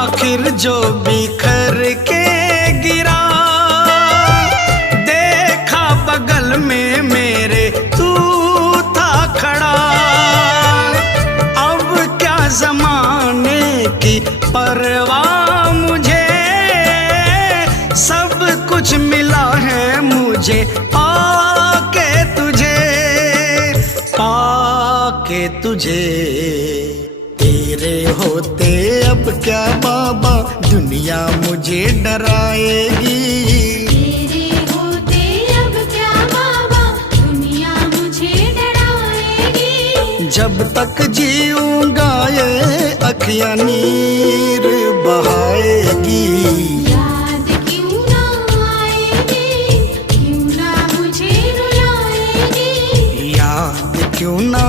आखिर जो बिखर के गिरा, देखा बगल में मेरे तू था खड़ा। अब क्या जमाने की परवाह मुझे, सब कुछ मिला है मुझे पाके तुझे, पाके तुझे। तेरे होते अब क्या बाबा दुनिया मुझे डराएगी। तेरे होते अब क्या बाबा दुनिया मुझे डराएगी। जब तक जीऊंगा ये अखियां नीर बहाएगी। याद क्यों ना आएगी, क्यों ना मुझे रुलाएगी। याद क्यों ना